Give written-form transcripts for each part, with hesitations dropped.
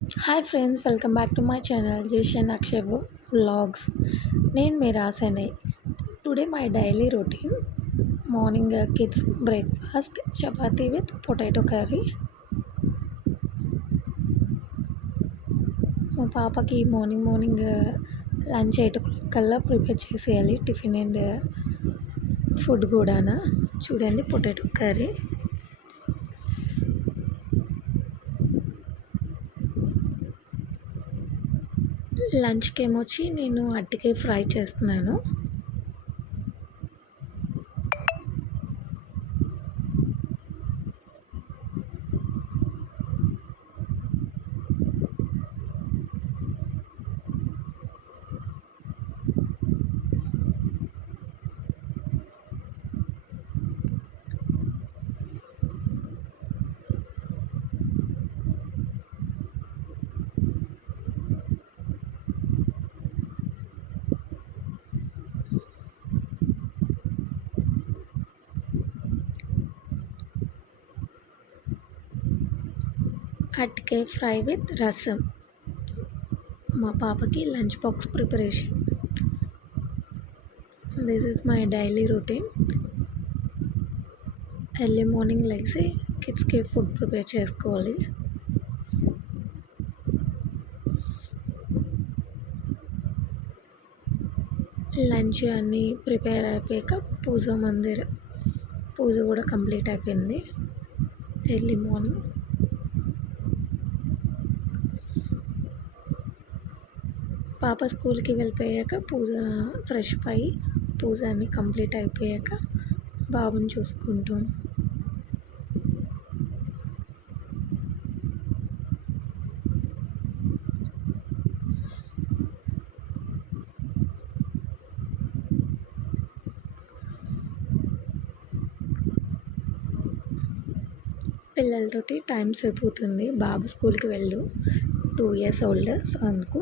Hi friends, welcome back to my channel Jeshan Akshay vlogs. నేను మీ రాసనే. Today my daily routine. Morning kids breakfast chapati with potato curry. మా పాపకి morning lunch 8 o'clock కల్లా ప్రిపేర్ చేసేయాలి, టిఫిన్ అండ్ ఫుడ్ కూడానా. చూడండి, పొటాటో కర్రీ. లంచ్కి ఏమొచ్చి నేను అరటికాయ ఫ్రై చేస్తున్నాను. అరటికాయ ఫ్రై విత్ రసం. మా పాపకి lunch box preparation. This is my daily routine. Early morning లేచి కిడ్స్కి ఫుడ్ ప్రిపేర్ చేసుకోవాలి. లంచ్ అన్నీ ప్రిపేర్ అయిపోయాక పూజ కూడా కంప్లీట్ అయిపోయింది ఎర్లీ మార్నింగ్. పాప స్కూల్కి వెళ్ళిపోయాక ఫ్రెష్ అయ్యి పూజ అన్నీ కంప్లీట్ అయిపోయాక బాబుని చూసుకుంటాం. పిల్లలతోటి టైం సరిపోతుంది. బాబు స్కూల్కి 2 years ఓల్డ్, సో అందుకు.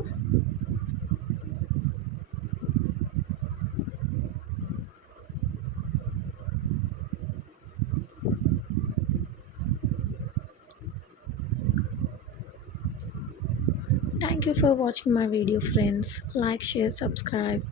Thank you for watching my video, friends. Like, share, subscribe.